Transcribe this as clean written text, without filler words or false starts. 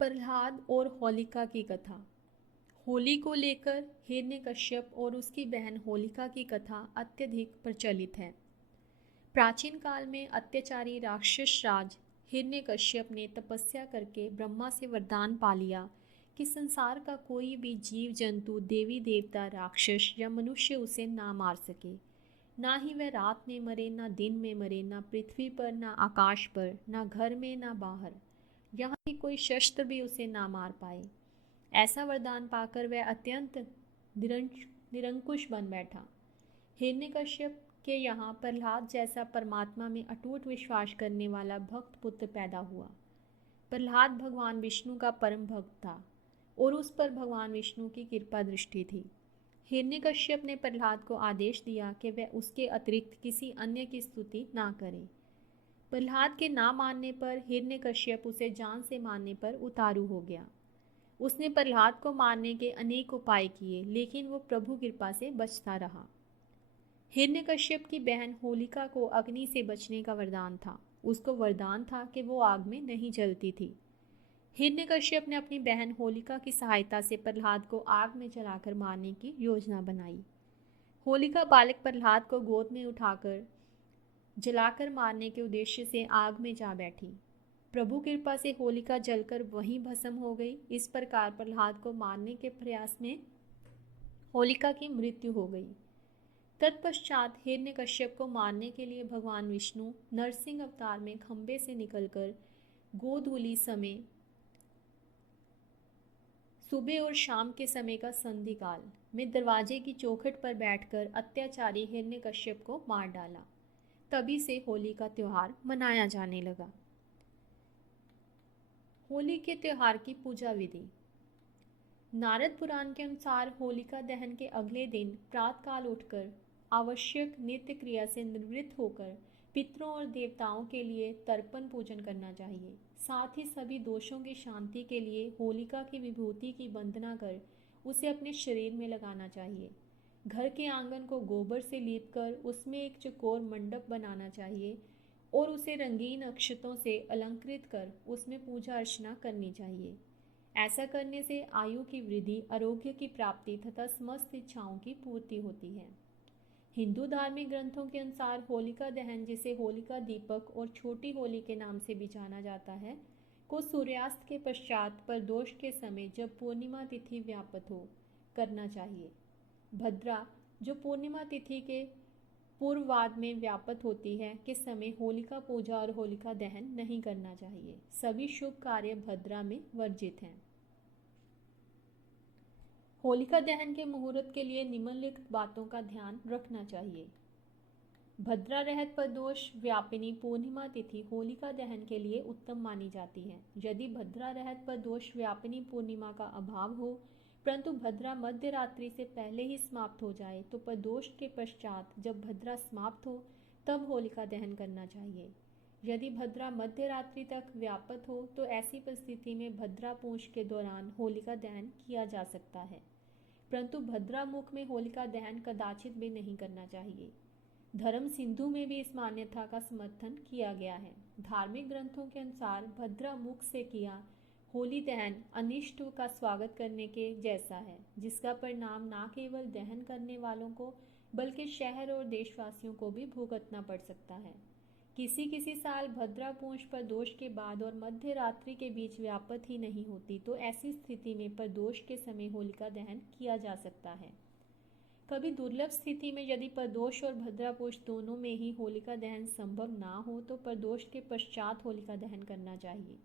प्रहलाद और होलिका की कथा। होली को लेकर हिरण्यकश्यप और उसकी बहन होलिका की कथा अत्यधिक प्रचलित है। प्राचीन काल में अत्याचारी राक्षस राज हिरण्यकश्यप ने तपस्या करके ब्रह्मा से वरदान पा लिया कि संसार का कोई भी जीव जंतु, देवी देवता, राक्षस या मनुष्य उसे ना मार सके। ना ही वह रात में मरे, ना दिन में मरे, ना पृथ्वी पर, ना आकाश पर, ना घर में, ना बाहर, यहाँ की कोई शस्त्र भी उसे ना मार पाए। ऐसा वरदान पाकर वह अत्यंत निरंकुश बन बैठा। हिरण्यकश्यप के यहाँ प्रहलाद जैसा परमात्मा में अटूट विश्वास करने वाला भक्त पुत्र पैदा हुआ। प्रहलाद भगवान विष्णु का परम भक्त था और उस पर भगवान विष्णु की कृपा दृष्टि थी। हिरण्यकश्यप ने प्रहलाद को आदेश दिया कि वह उसके अतिरिक्त किसी अन्य की स्तुति ना करे। प्रहलाद के ना मानने पर हिरण्यकश्यप उसे जान से मारने पर उतारू हो गया। उसने प्रहलाद को मारने के अनेक उपाय किए, लेकिन वो प्रभु कृपा से बचता रहा। हिरण्यकश्यप की बहन होलिका को अग्नि से बचने का वरदान था। उसको वरदान था कि वो आग में नहीं जलती थी। हिरण्यकश्यप ने अपनी बहन होलिका की सहायता से प्रहलाद को आग में जलाकर मारने की योजना बनाई। होलिका बालक प्रहलाद को गोद में उठाकर जलाकर मारने के उद्देश्य से आग में जा बैठी। प्रभु कृपा से होलिका जलकर वहीं भस्म हो गई। इस प्रकार प्रहलाद को मारने के प्रयास में होलिका की मृत्यु हो गई। तत्पश्चात हिरण्यकश्यप को मारने के लिए भगवान विष्णु नरसिंह अवतार में खंबे से निकलकर गोधूली समय, सुबह और शाम के समय का संधि काल में दरवाजे की चौखट पर बैठकर अत्याचारी हिरण्यकश्यप को मार डाला। तभी से होली का त्योहार मनाया जाने लगा। होली के त्योहार की पूजा विधि। नारद पुराण के अनुसार होलिका दहन के अगले दिन प्रातःकाल उठकर आवश्यक नित्य क्रिया से निवृत्त होकर पितरों और देवताओं के लिए तर्पण पूजन करना चाहिए। साथ ही सभी दोषों की शांति के लिए होलिका की विभूति की वंदना कर उसे अपने शरीर में लगाना चाहिए। घर के आंगन को गोबर से लीपकर उसमें एक चौकोर मंडप बनाना चाहिए और उसे रंगीन अक्षतों से अलंकृत कर उसमें पूजा अर्चना करनी चाहिए। ऐसा करने से आयु की वृद्धि, आरोग्य की प्राप्ति तथा समस्त इच्छाओं की पूर्ति होती है। हिंदू धार्मिक ग्रंथों के अनुसार होलिका दहन, जिसे होलिका दीपक और छोटी होली के नाम से भी जाना जाता है, को सूर्यास्त के पश्चात प्रदोष के समय, जब पूर्णिमा तिथि व्यापत हो, करना चाहिए। भद्रा, जो पूर्णिमा तिथि के पूर्ववाद में व्यापत होती है, के समय होलिका पूजा और होलिका दहन नहीं करना चाहिए। सभी शुभ कार्य भद्रा में वर्जित हैं। होलिका दहन के मुहूर्त के लिए निम्नलिखित बातों का ध्यान रखना चाहिए। भद्रा रहत प्रदोष व्यापिनी पूर्णिमा तिथि होलिका दहन के लिए उत्तम मानी जाती है। यदि भद्रा रहत प्रदोष व्यापिनी पूर्णिमा का अभाव हो, परंतु भद्रा मध्य रात्रि से पहले ही समाप्त हो जाए, तो प्रदोष के पश्चात जब भद्रा समाप्त हो तब होलिका दहन करना चाहिए। यदि भद्रा मध्य रात्रि तक व्यापत हो तो ऐसी परिस्थिति में भद्रा पूंछ के दौरान होलिका दहन किया जा सकता है, परंतु भद्रा मुख में होलिका दहन कदाचित भी नहीं करना चाहिए। धर्म सिंधु में भी इस मान्यता का समर्थन किया गया है। धार्मिक ग्रंथों के अनुसार भद्रा मुख से किया होली दहन अनिष्ट का स्वागत करने के जैसा है, जिसका परिणाम न केवल दहन करने वालों को बल्कि शहर और देशवासियों को भी भुगतना पड़ सकता है। किसी साल भद्रा पूंछ प्रदोष के बाद और मध्य रात्रि के बीच व्यापत ही नहीं होती, तो ऐसी स्थिति में प्रदोष के समय होलिका दहन किया जा सकता है। कभी दुर्लभ स्थिति में यदि प्रदोष और भद्रापूष दोनों में ही होलिका दहन संभव ना हो तो प्रदोष के पश्चात होलिका दहन करना चाहिए।